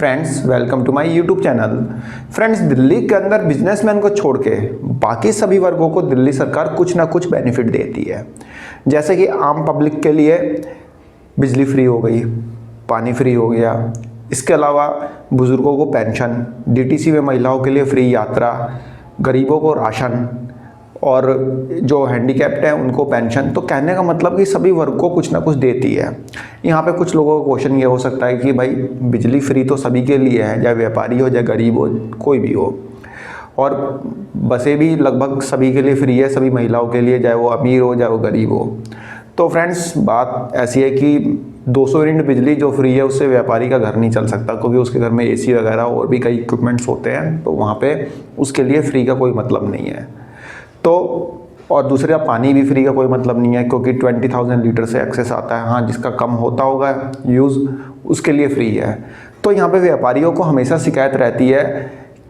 Friends, welcome to my YouTube channel. Friends, Delhi के अंदर businessman को छोड़ के बाकी सभी वर्गों को दिल्ली सरकार कुछ ना कुछ बेनिफिट देती है। जैसे कि आम पब्लिक के लिए बिजली फ्री हो गई, पानी फ्री हो गया। इसके अलावा बुज़ुर्गों को पेंशन, डीटीसी में महिलाओं के लिए फ्री यात्रा, गरीबों को राशन और जो हैंडीकैप्ड हैं उनको पेंशन। तो कहने का मतलब कि सभी वर्ग को कुछ ना कुछ देती है। यहाँ पे कुछ लोगों का क्वेश्चन ये हो सकता है कि भाई बिजली फ्री तो सभी के लिए है, चाहे व्यापारी हो, चाहे गरीब हो, कोई भी हो। और बसें भी लगभग सभी के लिए फ्री है, सभी महिलाओं के लिए, चाहे वो अमीर हो चाहे वो गरीब हो। तो फ्रेंड्स, बात ऐसी है कि 200 यूनिट बिजली जो फ्री है उससे व्यापारी का घर नहीं चल सकता, क्योंकि उसके घर में एसी वगैरह और भी कई इक्विपमेंट्स होते हैं, तो वहाँ पे उसके लिए फ्री का कोई मतलब नहीं है। तो और दूसरा, पानी भी फ्री का कोई मतलब नहीं है, क्योंकि 20,000 लीटर से एक्सेस आता है। हाँ, जिसका कम होता होगा यूज़ उसके लिए फ्री है। तो यहाँ पे व्यापारियों को हमेशा शिकायत रहती है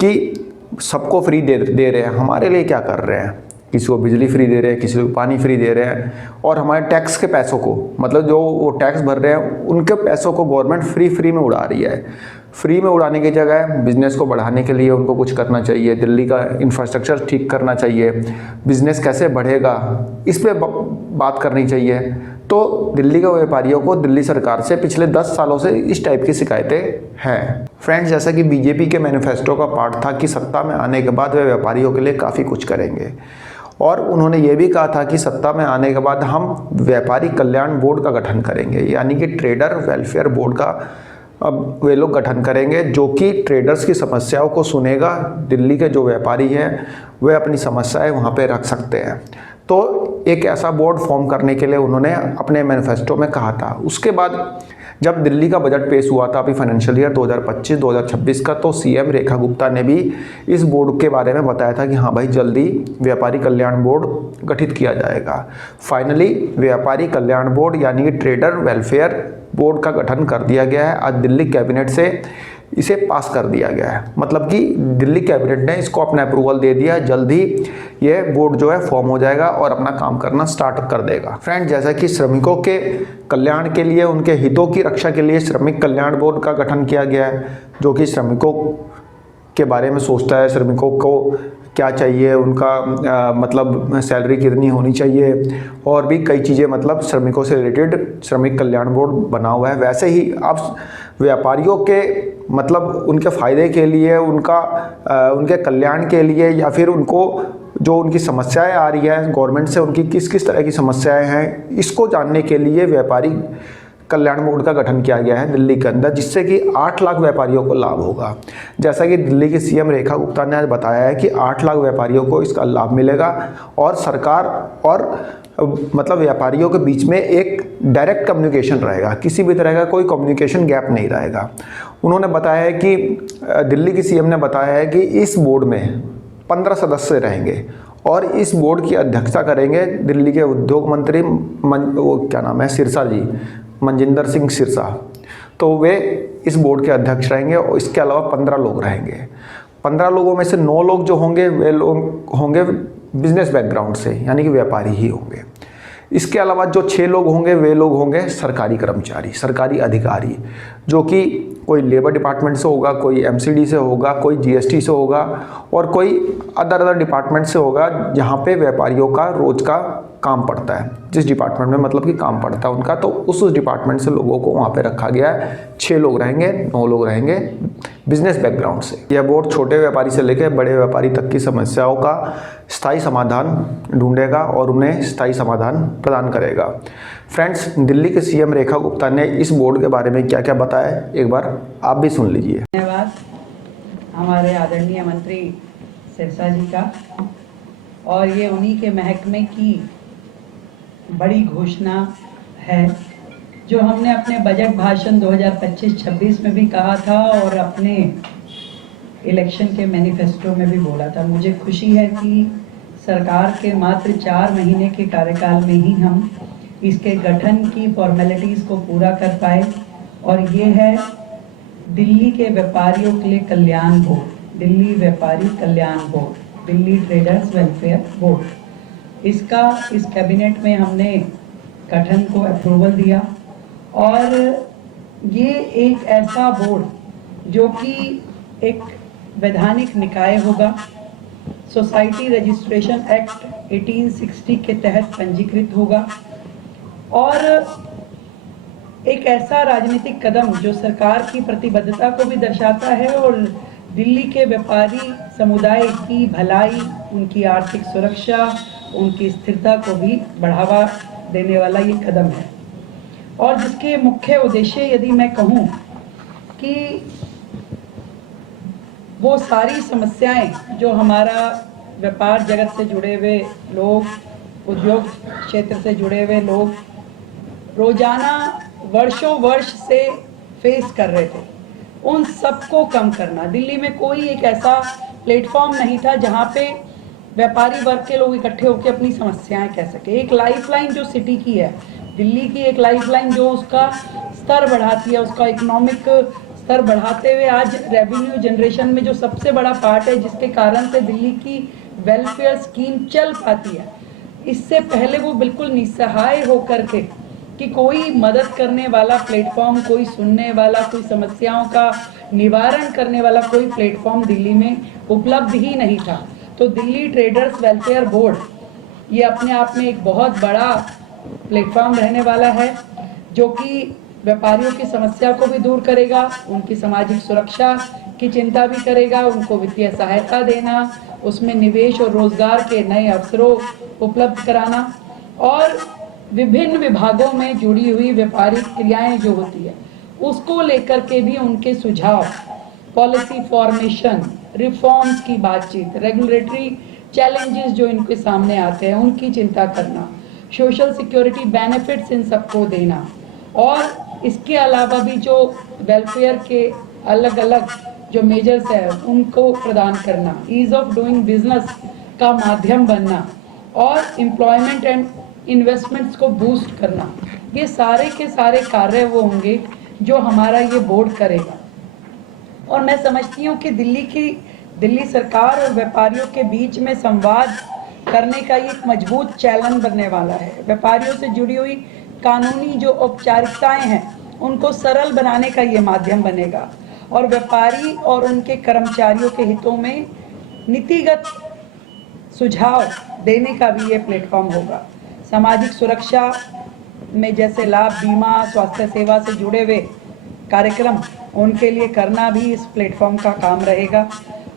कि सबको फ्री दे रहे हैं, हमारे लिए क्या कर रहे हैं। किसी को बिजली फ्री दे रहे हैं, किसी को पानी फ्री दे रहे हैं, और हमारे टैक्स के पैसों को, मतलब जो वो टैक्स भर रहे हैं उनके पैसों को गवर्नमेंट फ्री में उड़ा रही है। फ्री में उड़ाने की जगह बिज़नेस को बढ़ाने के लिए उनको कुछ करना चाहिए, दिल्ली का इंफ्रास्ट्रक्चर ठीक करना चाहिए, बिज़नेस कैसे बढ़ेगा इस पे बात करनी चाहिए। तो दिल्ली के व्यापारियों को दिल्ली सरकार से पिछले 10 सालों से इस टाइप की शिकायतें हैं। फ्रेंड्स, जैसा कि बीजेपी के मैनिफेस्टो का पार्ट था कि सत्ता में आने के बाद वे व्यापारियों के लिए काफ़ी कुछ करेंगे, और उन्होंने ये भी कहा था कि सत्ता में आने के बाद हम व्यापारी कल्याण बोर्ड का गठन करेंगे, यानी कि ट्रेडर वेलफेयर बोर्ड का अब वे लोग गठन करेंगे, जो कि ट्रेडर्स की समस्याओं को सुनेगा। दिल्ली के जो व्यापारी हैं वे अपनी समस्याएं वहाँ पे रख सकते हैं। तो एक ऐसा बोर्ड फॉर्म करने के लिए उन्होंने अपने मैनिफेस्टो में कहा था। उसके बाद जब दिल्ली का बजट पेश हुआ था अभी फाइनेंशियल ईयर 2025-2026 का, तो सीएम रेखा गुप्ता ने भी इस बोर्ड के बारे में बताया था कि हाँ भाई, जल्दी व्यापारी कल्याण बोर्ड गठित किया जाएगा। फाइनली व्यापारी कल्याण बोर्ड यानी कि ट्रेडर वेलफेयर बोर्ड का गठन कर दिया गया है। आज दिल्ली कैबिनेट से इसे पास कर दिया गया है, मतलब कि दिल्ली कैबिनेट ने इसको अपना अप्रूवल दे दिया है। जल्द ही ये बोर्ड जो है फॉर्म हो जाएगा और अपना काम करना स्टार्ट कर देगा। फ्रेंड, जैसा कि श्रमिकों के कल्याण के लिए, उनके हितों की रक्षा के लिए श्रमिक कल्याण बोर्ड का गठन किया गया है, जो कि श्रमिकों के बारे में सोचता है, श्रमिकों को क्या चाहिए, उनका मतलब सैलरी कितनी होनी चाहिए, और भी कई चीज़ें, मतलब श्रमिकों से रिलेटेड श्रमिक कल्याण बोर्ड बना हुआ है। वैसे ही अब व्यापारियों के मतलब उनके फ़ायदे के लिए, उनके कल्याण के लिए, या फिर उनको जो उनकी समस्याएं आ रही है गवर्नमेंट से, उनकी किस किस तरह की समस्याएं हैं, इसको जानने के लिए व्यापारी कल्याण बोर्ड का गठन किया गया है दिल्ली के अंदर, जिससे कि 8 लाख व्यापारियों को लाभ होगा। जैसा कि दिल्ली के सीएम रेखा गुप्ता ने आज बताया है कि 8 लाख व्यापारियों को इसका लाभ मिलेगा, और सरकार और मतलब व्यापारियों के बीच में एक डायरेक्ट कम्युनिकेशन रहेगा, किसी भी तरह का कोई कम्युनिकेशन गैप नहीं रहेगा। उन्होंने बताया है कि दिल्ली के सीएम ने बताया है कि इस बोर्ड में 15 सदस्य रहेंगे, और इस बोर्ड की अध्यक्षता करेंगे दिल्ली के उद्योग मंत्री वो क्या नाम है, सिरसा जी, मनजिंदर सिंह सिरसा। तो वे इस बोर्ड के अध्यक्ष रहेंगे, और इसके अलावा 15 लोग रहेंगे। 15 लोगों में से 9 लोग जो होंगे वे लोग होंगे बिजनेस बैकग्राउंड से, यानी कि व्यापारी ही होंगे। इसके अलावा जो 6 लोग होंगे वे लोग होंगे सरकारी कर्मचारी, सरकारी अधिकारी, जो कि कोई लेबर डिपार्टमेंट से होगा, कोई एमसीडी से होगा, कोई जीएसटी से होगा, और कोई अदर डिपार्टमेंट से होगा, जहाँ पे व्यापारियों का रोज का काम पड़ता है, जिस डिपार्टमेंट में मतलब कि काम पड़ता है उनका, तो उस डिपार्टमेंट से लोगों को वहाँ पे रखा गया है। 6 लोग रहेंगे, 9 लोग रहेंगे बिजनेस बैकग्राउंड से। यह बोर्ड छोटे व्यापारी से लेकर बड़े व्यापारी तक की समस्याओं का स्थायी समाधान ढूंढेगा और उन्हें स्थायी समाधान प्रदान करेगा। फ्रेंड्स, दिल्ली के सीएम रेखा गुप्ता ने इस बोर्ड के बारे में क्या क्या बताया, एक बार आप भी सुन लीजिए। धन्यवाद हमारे आदरणीय मंत्री सिरसा जी का, और ये उन्हीं के महकमे की बड़ी घोषणा है, जो हमने अपने बजट भाषण 2025-26 में भी कहा था और अपने इलेक्शन के मैनिफेस्टो में भी बोला था। मुझे खुशी है कि सरकार के मात्र 4 महीने के कार्यकाल में ही हम इसके गठन की फॉर्मेलिटीज़ को पूरा कर पाए, और ये है दिल्ली के व्यापारियों के लिए कल्याण बोर्ड, दिल्ली व्यापारी कल्याण board, Delhi traders welfare board. इसका इस कैबिनेट में हमने गठन को अप्रूवल दिया, और ये एक ऐसा बोर्ड जो कि एक वैधानिक निकाय होगा, सोसाइटी रजिस्ट्रेशन एक्ट 1860 के तहत पंजीकृत होगा और एक ऐसा राजनीतिक कदम जो सरकार की प्रतिबद्धता को भी दर्शाता है और दिल्ली के व्यापारी समुदाय की भलाई, उनकी आर्थिक सुरक्षा, उनकी स्थिरता को भी बढ़ावा देने वाला ये कदम है। और जिसके मुख्य उद्देश्य यदि मैं कहूँ कि वो सारी समस्याएं जो हमारा व्यापार जगत से जुड़े हुए लोग, उद्योग क्षेत्र से जुड़े हुए लोग रोजाना वर्षों वर्ष से फेस कर रहे थे, उन सबको कम करना। दिल्ली में कोई एक ऐसा प्लेटफॉर्म नहीं था जहाँ पे व्यापारी वर्ग के लोग इकट्ठे होकर अपनी समस्याएं कह सके। एक लाइफलाइन जो सिटी की है, दिल्ली की एक लाइफलाइन जो उसका स्तर बढ़ाती है, उसका इकोनॉमिक स्तर बढ़ाते हुए आज रेवेन्यू जनरेशन में जो सबसे बड़ा पार्ट है, जिसके कारण से दिल्ली की वेलफेयर स्कीम चल पाती है। इससे पहले वो बिल्कुल निस्सहाय होकर के कि कोई मदद करने वाला प्लेटफॉर्म, कोई सुनने वाला, कोई समस्याओं का निवारण करने वाला कोई प्लेटफॉर्म दिल्ली में उपलब्ध ही नहीं था। तो दिल्ली ट्रेडर्स वेलफेयर बोर्ड ये अपने आप में एक बहुत बड़ा प्लेटफॉर्म रहने वाला है, जो कि व्यापारियों की समस्या को भी दूर करेगा, उनकी सामाजिक सुरक्षा की चिंता भी करेगा, उनको वित्तीय सहायता देना, उसमें निवेश और रोजगार के नए अवसरों उपलब्ध कराना और विभिन्न विभागों में जुड़ी हुई व्यापारिक क्रियाएं जो होती है उसको लेकर के भी उनके सुझाव, पॉलिसी फॉर्मेशन, रिफॉर्म्स की बातचीत, रेगुलेटरी चैलेंजेस जो इनके सामने आते हैं उनकी चिंता करना, सोशल सिक्योरिटी बेनिफिट्स इन सबको देना और इसके अलावा भी जो वेलफेयर के अलग अलग जो मेजर्स है उनको प्रदान करना, ईज ऑफ डूइंग बिजनेस का माध्यम बनना और एम्प्लॉयमेंट एंड इन्वेस्टमेंट्स को बूस्ट करना, ये सारे के सारे कार्य वो होंगे जो हमारा ये बोर्ड करेगा। और मैं समझती हूँ कि दिल्ली सरकार और व्यापारियों के बीच में संवाद करने का ये एक मजबूत चैनल बनने वाला है। व्यापारियों से जुड़ी हुई कानूनी जो औपचारिकताएं हैं उनको सरल बनाने का ये माध्यम बनेगा और व्यापारी और उनके कर्मचारियों के हितों में नीतिगत सुझाव देने का भी ये प्लेटफॉर्म होगा। सामाजिक सुरक्षा में जैसे लाभ, बीमा, स्वास्थ्य सेवा से जुड़े हुए कार्यक्रम उनके लिए करना भी इस प्लेटफॉर्म का काम रहेगा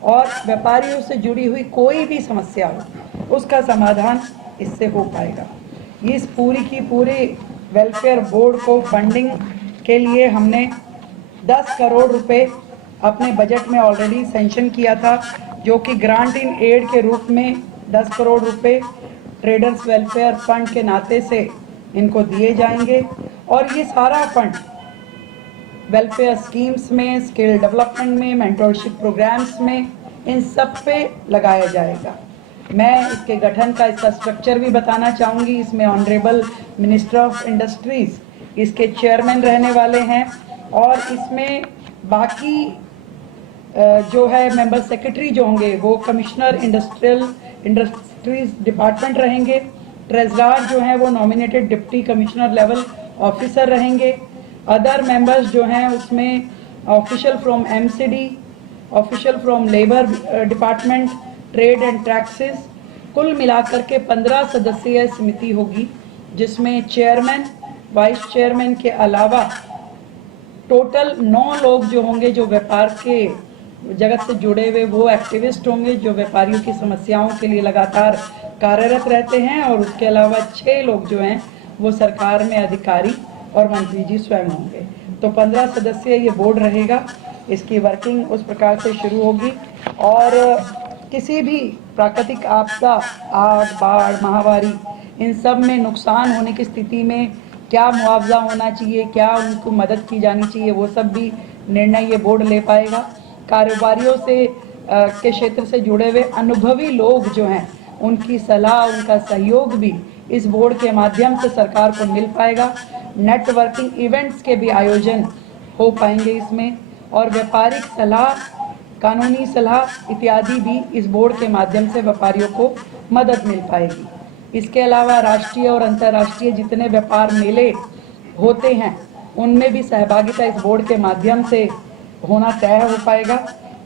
और व्यापारियों से जुड़ी हुई कोई भी समस्या हो उसका समाधान इससे हो पाएगा। इस पूरी की पूरी वेलफेयर बोर्ड को फंडिंग के लिए हमने 10 करोड़ रुपए अपने बजट में ऑलरेडी सेंक्शन किया था, जो कि ग्रांट इन एड के रूप में 10 करोड़ रुपए ट्रेडर्स वेलफेयर फंड के नाते से इनको दिए जाएंगे और ये सारा फंड वेलफेयर स्कीम्स में, स्किल डेवलपमेंट में, मेंटरशिप प्रोग्राम्स में, इन सब पे लगाया जाएगा। मैं इसके गठन का इसका स्ट्रक्चर भी बताना चाहूँगी। इसमें ऑनरेबल मिनिस्टर ऑफ इंडस्ट्रीज इसके चेयरमैन रहने वाले हैं और इसमें बाकी जो है मेंबर सेक्रेटरी जो होंगे वो कमिश्नर इंडस्ट्रीज डिपार्टमेंट रहेंगे। ट्रेजरार जो हैं वो nominated deputy commissioner level officer रहेंगे। अदर मेंबर्स जो हैं उसमें official from MCD, official from labour department, trade and taxes, कुल मिलाकर के 15 सदस्यीय समिति होगी, जिसमें चेयरमैन, वाइस चेयरमैन के अलावा टोटल 9 लोग जो होंगे जो व्यापार के जगत से जुड़े हुए वो एक्टिविस्ट होंगे जो व्यापारियों की समस्याओं के लिए लगातार कार्यरत रहते हैं और उसके अलावा 6 लोग जो हैं वो सरकार में अधिकारी और मंत्री जी स्वयं होंगे। तो 15 सदस्यीय ये बोर्ड रहेगा। इसकी वर्किंग उस प्रकार से शुरू होगी और किसी भी प्राकृतिक आपदा, आग, बाढ़, महामारी, इन सब में नुकसान होने की स्थिति में क्या मुआवजा होना चाहिए, क्या उनको मदद की जानी चाहिए, वो सब भी निर्णय ये बोर्ड ले पाएगा। कारोबारियों से के क्षेत्र से जुड़े हुए अनुभवी लोग जो हैं उनकी सलाह, उनका सहयोग भी इस बोर्ड के माध्यम से सरकार को मिल पाएगा। नेटवर्किंग इवेंट्स के भी आयोजन हो पाएंगे इसमें और व्यापारिक सलाह, कानूनी सलाह इत्यादि भी इस बोर्ड के माध्यम से व्यापारियों को मदद मिल पाएगी। इसके अलावा राष्ट्रीय और अंतर्राष्ट्रीय जितने व्यापार मेले होते हैं उनमें भी सहभागिता इस बोर्ड के माध्यम से होना तय हो पाएगा।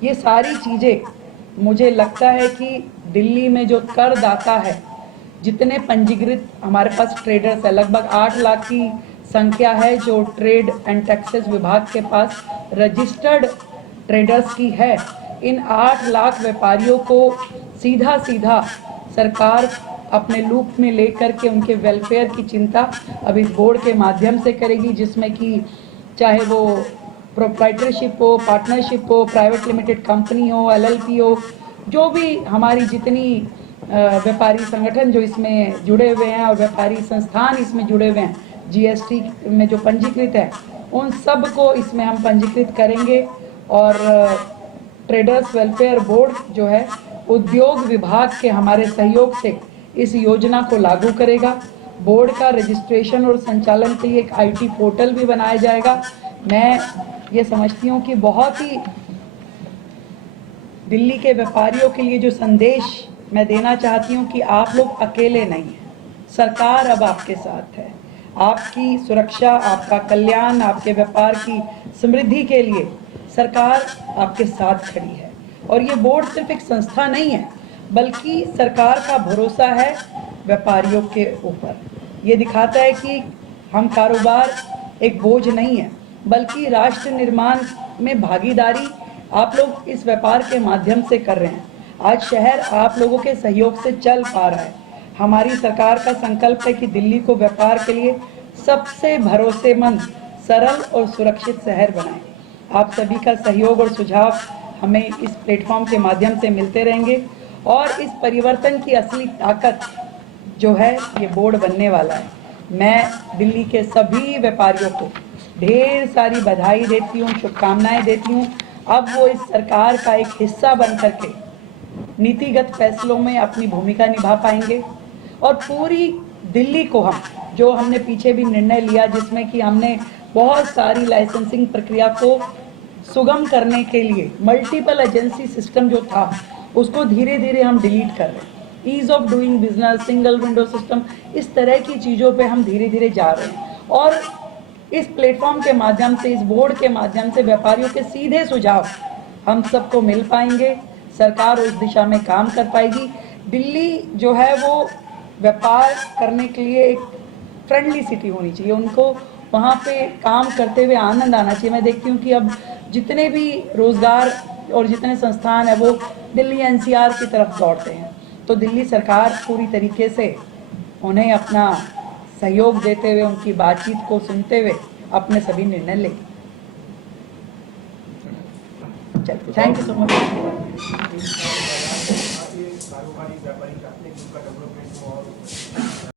ये सारी चीज़ें मुझे लगता है कि दिल्ली में जो करदाता है, जितने पंजीकृत हमारे पास ट्रेडर्स है, लगभग 8 लाख की संख्या है जो ट्रेड एंड टैक्सेस विभाग के पास रजिस्टर्ड ट्रेडर्स की है। इन 8 लाख व्यापारियों को सीधा सीधा सरकार अपने लूप में लेकर के उनके वेलफेयर की चिंता अब इस बोर्ड के माध्यम से करेगी, जिसमें कि चाहे वो प्रोप्राइटरशिप हो, पार्टनरशिप हो, प्राइवेट लिमिटेड कंपनी हो, LLP हो, जो भी हमारी जितनी व्यापारी संगठन जो इसमें जुड़े हुए हैं और व्यापारी संस्थान इसमें जुड़े हुए हैं, GST में जो पंजीकृत है, उन सब को इसमें हम पंजीकृत करेंगे। और ट्रेडर्स वेलफेयर बोर्ड जो है उद्योग विभाग के हमारे सहयोग से इस योजना को लागू करेगा। बोर्ड का रजिस्ट्रेशन और संचालन के लिए एक IT पोर्टल भी बनाया जाएगा। मैं ये समझती हूँ कि बहुत ही दिल्ली के व्यापारियों के लिए जो संदेश मैं देना चाहती हूँ कि आप लोग अकेले नहीं हैं, सरकार अब आपके साथ है। आपकी सुरक्षा, आपका कल्याण, आपके व्यापार की समृद्धि के लिए सरकार आपके साथ खड़ी है। और ये बोर्ड सिर्फ एक संस्था नहीं है, बल्कि सरकार का भरोसा है व्यापारियों के ऊपर। ये दिखाता है कि हम कारोबार एक बोझ नहीं है, बल्कि राष्ट्र निर्माण में भागीदारी आप लोग इस व्यापार के माध्यम से कर रहे हैं। आज शहर आप लोगों के सहयोग से चल पा रहा है। हमारी सरकार का संकल्प है कि दिल्ली को व्यापार के लिए सबसे भरोसेमंद, सरल और सुरक्षित शहर बनाएं। आप सभी का सहयोग और सुझाव हमें इस प्लेटफॉर्म के माध्यम से मिलते रहेंगे और इस परिवर्तन की असली ताकत जो है ये बोर्ड बनने वाला है। मैं दिल्ली के सभी व्यापारियों को ढेर सारी बधाई देती हूँ, शुभकामनाएं देती हूँ। अब वो इस सरकार का एक हिस्सा बन करके नीतिगत फैसलों में अपनी भूमिका निभा पाएंगे और पूरी दिल्ली को जो हमने पीछे भी निर्णय लिया, जिसमें कि हमने बहुत सारी लाइसेंसिंग प्रक्रिया को सुगम करने के लिए मल्टीपल एजेंसी सिस्टम जो था उसको धीरे धीरे हम डिलीट कर रहे हैं। Ease of doing business, single window system, इस तरह की चीज़ों पे हम धीरे धीरे जा रहे हैं। और इस प्लेटफॉर्म के माध्यम से, इस बोर्ड के माध्यम से व्यापारियों के सीधे सुझाव हम सबको मिल पाएंगे। सरकार उस दिशा में काम कर पाएगी। दिल्ली जो है वो व्यापार करने के लिए एक फ्रेंडली सिटी होनी चाहिए। उनको वहाँ पे काम करते हुए आनंद आना चाहिए। मैं देखती हूँ कि अब जितने भी रोज़गार और जितने संस्थान हैं वो दिल्ली NCR की तरफ दौड़ते हैं। तो दिल्ली सरकार पूरी तरीके से उन्हें अपना सहयोग देते हुए, उनकी बातचीत को सुनते हुए अपने सभी निर्णय लेगी। चलिए, थैंक यू सो मच।